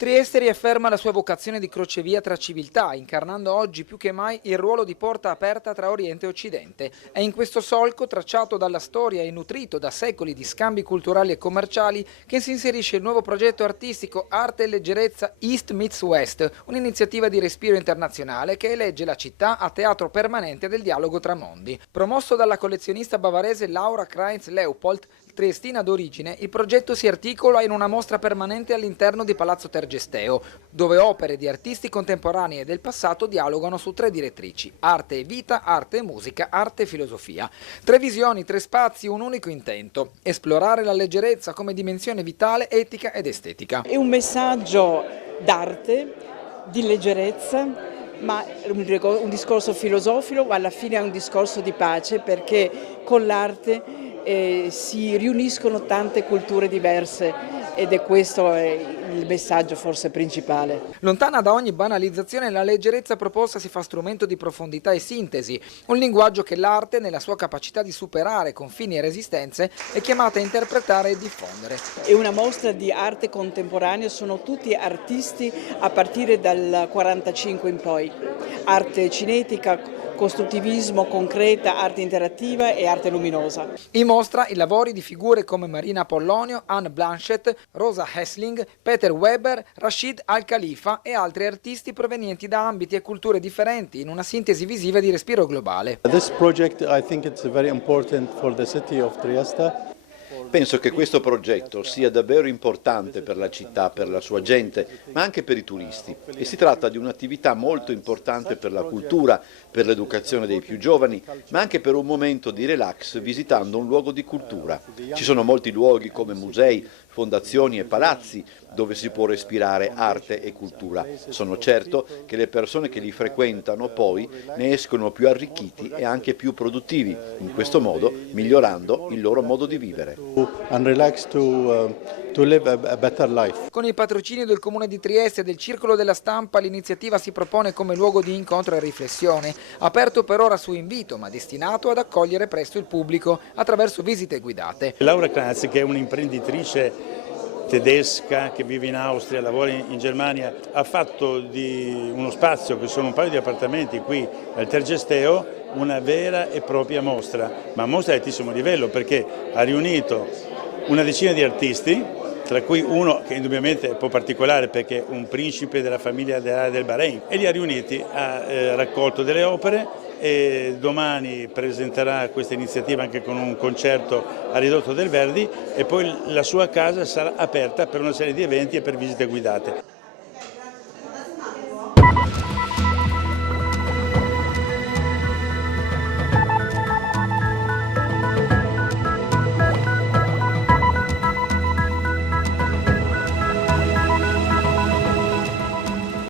Trieste riafferma la sua vocazione di crocevia tra civiltà, incarnando oggi più che mai il ruolo di porta aperta tra Oriente e Occidente. È in questo solco, tracciato dalla storia e nutrito da secoli di scambi culturali e commerciali, che si inserisce il nuovo progetto artistico Arte e Leggerezza East Meets West, un'iniziativa di respiro internazionale che elegge la città a teatro permanente del dialogo tra mondi. Promosso dalla collezionista bavarese Laura Kreitz-Leupold, triestina d'origine, il progetto si articola in una mostra permanente all'interno di Palazzo Tergesteo, dove opere di artisti contemporanei e del passato dialogano su 3 direttrici: arte e vita, arte e musica, arte e filosofia. 3 visioni, 3 spazi, un unico intento: esplorare la leggerezza come dimensione vitale, etica ed estetica. È un messaggio d'arte, di leggerezza, ma un discorso filosofico, ma alla fine è un discorso di pace, perché con l'arte si riuniscono tante culture diverse ed è questo il messaggio forse principale. Lontana da ogni banalizzazione, la leggerezza proposta si fa strumento di profondità e sintesi, un linguaggio che l'arte, nella sua capacità di superare confini e resistenze, è chiamata a interpretare e diffondere. È una mostra di arte contemporanea, sono tutti artisti a partire dal 45 in poi, arte cinetica, costruttivismo, concreta, arte interattiva e arte luminosa. In mostra i lavori di figure come Marina Pollonio, Anne Blanchett, Rosa Hessling, Peter Weber, Rashid Al-Khalifa e altri artisti provenienti da ambiti e culture differenti, in una sintesi visiva di respiro globale. This project, I think it's very important for the city of Trieste. Penso che questo progetto sia davvero importante per la città, per la sua gente, ma anche per i turisti. E si tratta di un'attività molto importante per la cultura, per l'educazione dei più giovani, ma anche per un momento di relax visitando un luogo di cultura. Ci sono molti luoghi come musei, fondazioni e palazzi dove si può respirare arte e cultura. Sono certo che le persone che li frequentano poi ne escono più arricchiti e anche più produttivi, in questo modo migliorando il loro modo di vivere. And relax to live a better life. Con il patrocinio del Comune di Trieste e del Circolo della Stampa, l'iniziativa si propone come luogo di incontro e riflessione, aperto per ora su invito, ma destinato ad accogliere presto il pubblico attraverso visite guidate. Laura Kreitz, che è un'imprenditrice tedesca che vive in Austria, lavora in Germania, ha fatto di uno spazio che sono un paio di appartamenti qui al Tergesteo una vera e propria mostra, ma mostra di altissimo livello perché ha riunito una decina di artisti, tra cui uno che indubbiamente è un po' particolare perché è un principe della famiglia del Bahrain, e li ha riuniti, ha raccolto delle opere e domani presenterà questa iniziativa anche con un concerto a ridotto del Verdi e poi la sua casa sarà aperta per una serie di eventi e per visite guidate.